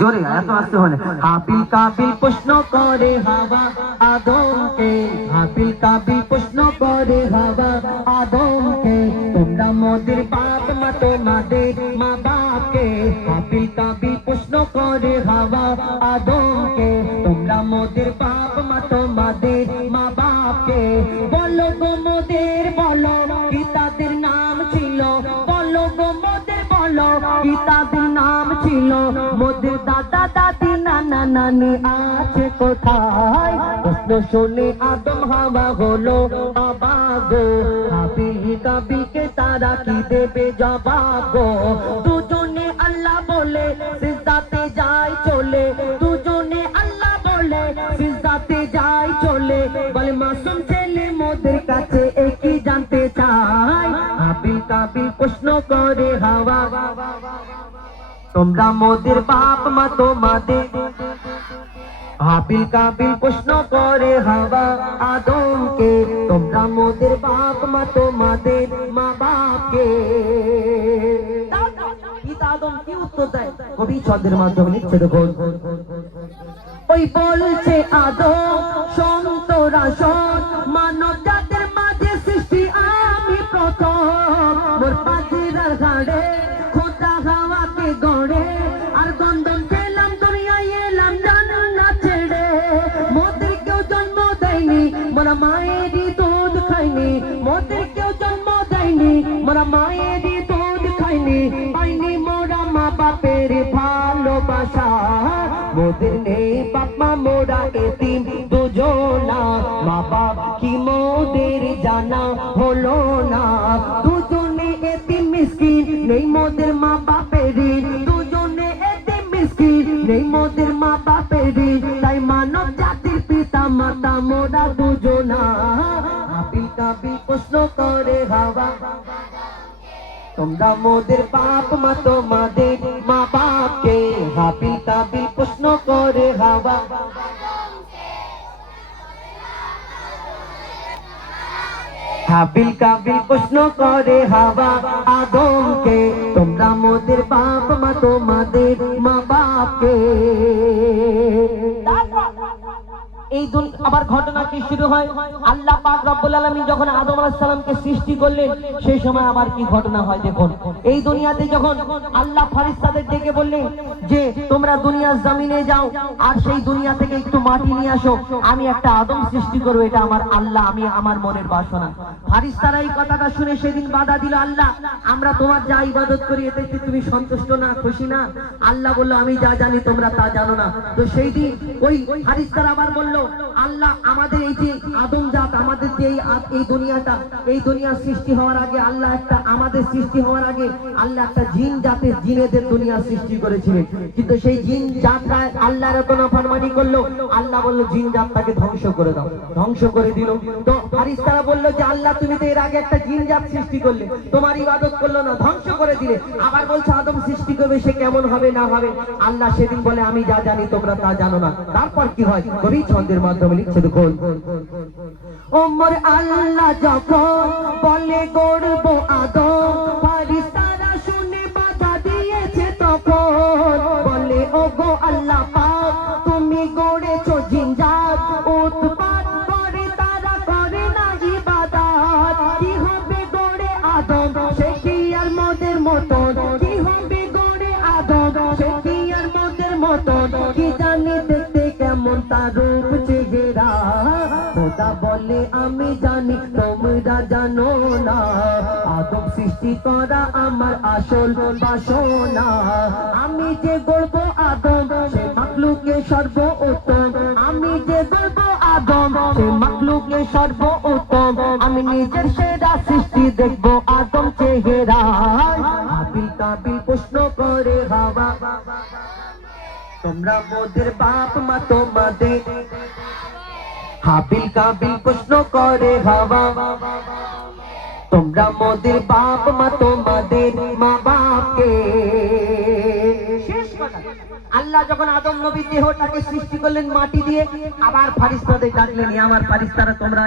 জোরে এত আসতে হলে হাবিল কাবিল প্রশ্ন করে হাওয়া আদমকে, হাবিল কাবিল প্রশ্ন করে হাওয়া আদমকে, তোমরা মোদের বাপ মা তোমাদের মা বাপকে। হাবিল কাবিল প্রশ্ন করে হাওয়া আদমকে, তোমরা মোদের বাপ মা তোমাদের মা বাপকে। বলো গো মোদের বলো কি তাদের নাম ছিল, বলো গো মোদের বলো কি তাদের নাম ছিল। মোদের দাদা দাদি নানা নানি আছে কোথায়, প্রশ্ন শুনে আদম হাওয়া হলো অবাক গো। হাবিল কাবিলকে তারা কি দেবে জবাব গো। দুজনে আল্লাহ বলে সিজদাতে যায় চলে, দুজনে আল্লাহ বলে সিজদাতে যায় চলে। বলে মাসুম ছেলে মোদের কাছে একই জানতে চায়। হাবিল কাবিল প্রশ্ন করে হাওয়া, তোমরা মোদের বাপ মা তোমাদের। হাবিল কাবিল প্রশ্ন করে হাওয়া আদমকে, তোমরা মোদের বাপ মা তোমাদের মা বাপকে। আদম কি উত্তর দেয় কবি ছন্দের মাধ্যমে লিখছে দেখুন। ওই বলছে আদম শোন তোরা শোন, মানব জাতির মাঝে সৃষ্টি আমি প্রথম। মোর পাখিরার ঘাড়ে খোদা হাওয়াকে গড়ে, আর গন্ধন পেলাম দুনিয়ায় এলাম জান্নাত ছেড়ে। মোদের কেউ জন্ম দেয়নি মোরা মায়েরই দুধ খাইনি, মোদের কেউ জন্ম দেয়নি মোরা মায়েরই দুধ খাইনি। পাইনি মোরা মা বাপের ভালোবাসা, মোদের নেই বাপ মা মোরা এতিম দুজনা। মা বাপ কি মোদের জানা হলো না, দুজনে এতিম মিসকিন নেই মোদের মা বাপেরই, দুজনে এতিম মিসকিন নেই মোদের মা বাপেরই। তাই মানব জাতির পিতা মাতা মোরা দুজনা। হাবিল কাবিল প্রশ্ন করে হাওয়া, তোমরা মোদের বাপ মা তোমাদের মা বাপকে। হাবিল কাবিল প্রশ্ন করে হাওয়া, হাবিল কাবিল প্রশ্ন করে হাওয়া আদমকে, তোমরা মোদের বাপ মা তোমাদের মা বাপকে। এই আবার ঘটনা কি শুরু হয়, আল্লাহ পাক রব্বুল আলামিন যখন আদম আলাইহিস সালামকে সৃষ্টি করলেন সেই সময় আবার কি ঘটনা হয় দেখুন। এই দুনিয়াতে যখন আল্লাহ ফেরেশতাদের ডেকে বললেন যে তোমরা দুনিয়ার জমিনে যাও আর সেই দুনিয়া থেকে একটু মাটি নিয়ে আসো, আমি একটা আদম সৃষ্টি করব, এটা আমার আল্লাহ, আমি আমার মনের বাসনা। ফেরেশতারা এই কথাটা শুনে সেদিন বাধা দিল, আল্লাহ আমরা তোমার যা ইবাদত করি এতে তুমি সন্তুষ্ট না, খুশি না? আল্লাহ বলল আমি যা জানি তোমরা তা জানো না। তো সেই দিন ওই ফেরেশতারা আবার বলল, আল্লাহ আমাদের এই যে আদম জাত, আমাদের যে এই দুনিয়াটা, এই দুনিয়া সৃষ্টি হওয়ার আগে আল্লাহ একটা, আমাদের সৃষ্টি হওয়ার আগে আল্লাহ একটা জিন জাতের জিনেদের দুনিয়া সৃষ্টি করেছিলেন। কিন্তু সেই জিন জাতটা আল্লাহর কোনো নাফরমানি করলো, আল্লাহ বলল জিন জাতটাকে ধ্বংস করে দাও, ধ্বংস করে দিল। তো ফেরেশতারা বলল যে আল্লাহ তুমি তো এর আগে একটা জিন জাত সৃষ্টি করলে, তোমার ইবাদত করলো না, ধ্বংস করে দিলে, আবার বলছো আদম সৃষ্টি করবে, সে কেমন হবে না হবে? আল্লাহ সেদিন বলে আমি যা জানি তোমরা তা জানো না। তারপর কি হয় কবি ছন্দের মাধ্যমে লিখছে দেখুন। ওমর আল্লাহ যখন বলে গড়ব আদম, ফেরেশতারা শুনে বাধা দিয়েছে তখন। বলে ওগো আল্লাহ পাক তুমি গড়েছো জিনজাত, উৎপাত করে তারা করে না ইবাদত। কি হবে গড়ে আদম সে কি আর মোদের মতন, কি হবে গড়ে আদম সে কি আর মোদের মতন। কি জানি দেখতে কেমন তার রূপ চেহারা, খোদা বলে আমি জানি তোমরা জানো না। আদম সৃষ্টি করা আমার আসল বাসনা, আমি যে গর্ব আদম সে মাখলুকে সর্বোত্তম, আমি যে গর্ব আদম সে মাখলুকে সর্বোত্তম। আমি নিজের সেরা সৃষ্টি দেখবো আদম চেহারা। হাবিল কাবিল প্রশ্ন করে হাওয়া, তোমরা মোদের বাপ মা তোমাদের। হাবিল কাবিল প্রশ্ন করে হাওয়া, তোমরা মোদের বাপ মা তোমাদের মা বাপকে। আল্লাহ যখন আদম নবীর দেহটাকে সৃষ্টি করলেন মাটি দিয়ে, আবার ফেরেশতাদের ডাকলেন, আমার ফেরেশতারা তোমরা